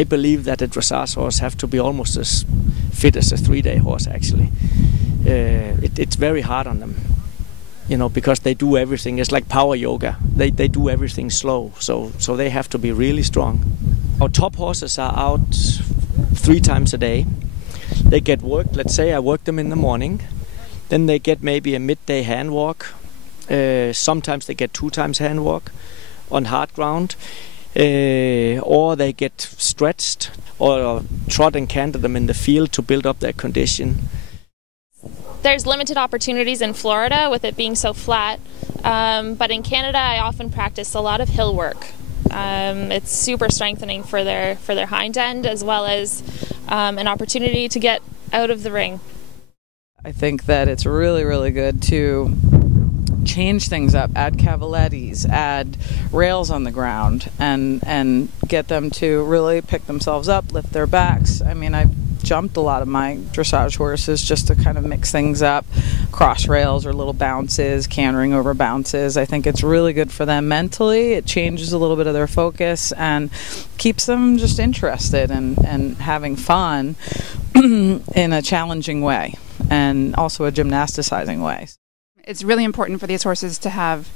I believe that a dressage horse have to be almost as fit as a 3-day horse, actually. It's very hard on them, you know, because they do everything. It's like power yoga. They do everything slow, so they have to be really strong. Our top horses are out 3 times a day. They get worked. Let's say I work them in the morning, then they get maybe a midday hand walk. Sometimes they get 2 times hand walk on hard ground, or they get stretched or trot and canter them in the field to build up their condition. There's limited opportunities in Florida with it being so flat, but in Canada I often practice a lot of hill work. It's super strengthening for their hind end, as well as an opportunity to get out of the ring. I think that it's really, really good to change things up, add cavalettes, add rails on the ground, and get them to really pick themselves up, lift their backs. I mean, I've jumped a lot of my dressage horses just to kind of mix things up, cross rails or little bounces, cantering over bounces. I think it's really good for them mentally. It changes a little bit of their focus and keeps them just interested and having fun in a challenging way, and also a gymnasticizing way. It's really important for these horses to have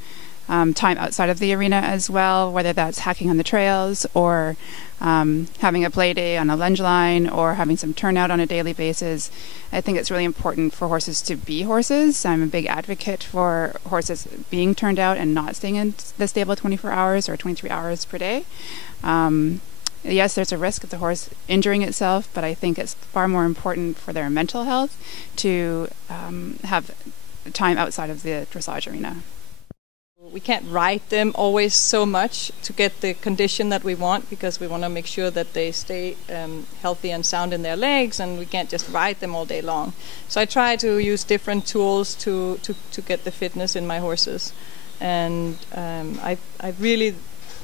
time outside of the arena as well, whether that's hacking on the trails or having a play day on a lunge line or having some turnout on a daily basis. I think it's really important for horses to be horses. I'm a big advocate for horses being turned out and not staying in the stable 24 hours or 23 hours per day. Yes, there's a risk of the horse injuring itself, but I think it's far more important for their mental health to have time outside of the dressage arena. We can't ride them always so much to get the condition that we want, because we want to make sure that they stay healthy and sound in their legs, and we can't just ride them all day long. So I try to use different tools to get the fitness in my horses. And I really,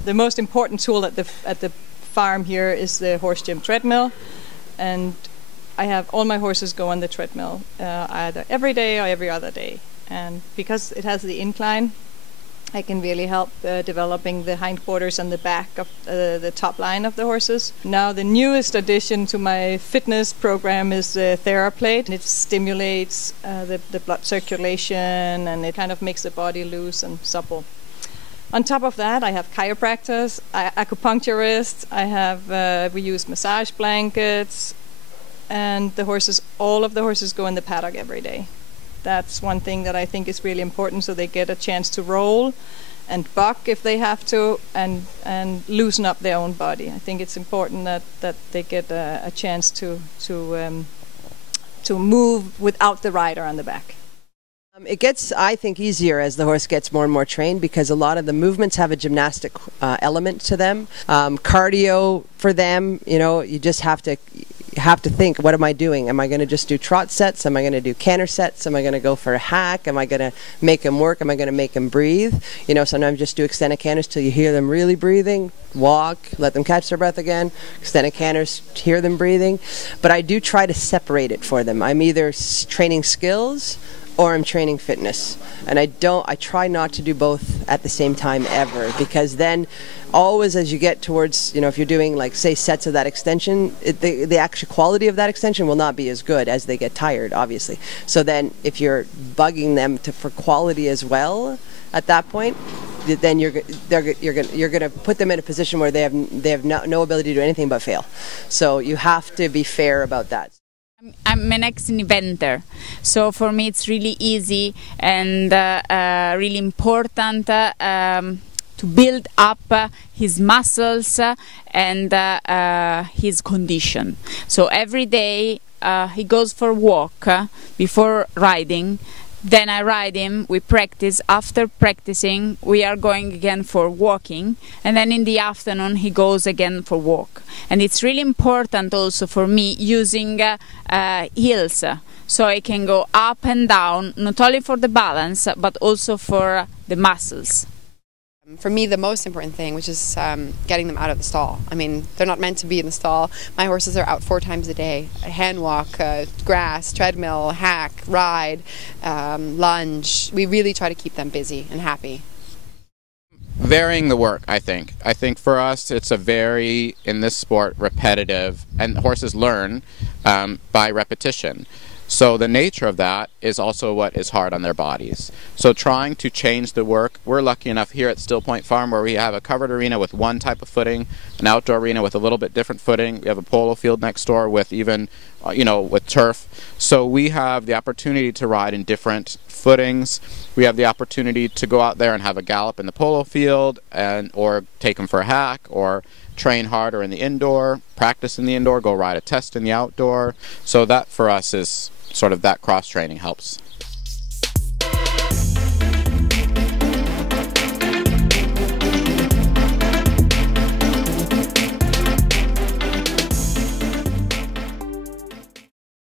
the most important tool at the farm here is the horse gym treadmill, and I have all my horses go on the treadmill either every day or every other day. And because it has the incline, I can really help developing the hindquarters and the back of the top line of the horses. Now the newest addition to my fitness program is the TheraPlate. It stimulates the blood circulation, and it kind of makes the body loose and supple. On top of that, I have chiropractors, acupuncturists, we use massage blankets, and all of the horses go in the paddock every day. That's one thing that I think is really important, so they get a chance to roll and buck if they have to, and loosen up their own body. I think it's important that they get a chance to move without the rider on the back. It gets, I think, easier as the horse gets more and more trained, because a lot of the movements have a gymnastic element to them. Cardio for them, you know, you just have to think, what am I doing? Am I going to just do trot sets? Am I going to do canter sets? Am I going to go for a hack? Am I going to make them work? Am I going to make them breathe? You know, sometimes just do extended canters till you hear them really breathing. Walk, let them catch their breath again. Extended canters, hear them breathing. But I do try to separate it for them. I'm either training skills or I'm training fitness. And I try not to do both at the same time ever, because then always as you get towards, you know, if you're doing like say sets of that extension, the actual quality of that extension will not be as good as they get tired, obviously. So then if you're bugging them for quality as well at that point, then you're going to put them in a position where they have no ability to do anything but fail. So you have to be fair about that. I'm an ex-inventor, so for me it's really easy and really important to build up his muscles and his condition. So every day he goes for a walk before riding. Then I ride him, we practice. After practicing, we are going again for walking, and then in the afternoon he goes again for walk. And it's really important also for me using heels, so I can go up and down, not only for the balance, but also for the muscles. For me, the most important thing, which is getting them out of the stall. I mean, they're not meant to be in the stall. My horses are out 4 times a day. A hand walk, grass, treadmill, hack, ride, lunge. We really try to keep them busy and happy. Varying the work, I think. I think for us, it's a very, in this sport, repetitive, and horses learn by repetition. So the nature of that is also what is hard on their bodies. So trying to change the work, we're lucky enough here at Still Point Farm where we have a covered arena with one type of footing, an outdoor arena with a little bit different footing. We have a polo field next door with even, with turf. So we have the opportunity to ride in different footings. We have the opportunity to go out there and have a gallop in the polo field or take them for a hack or train harder in the indoor, practice in the indoor, go ride a test in the outdoor. So that for us is sort of that cross-training helps.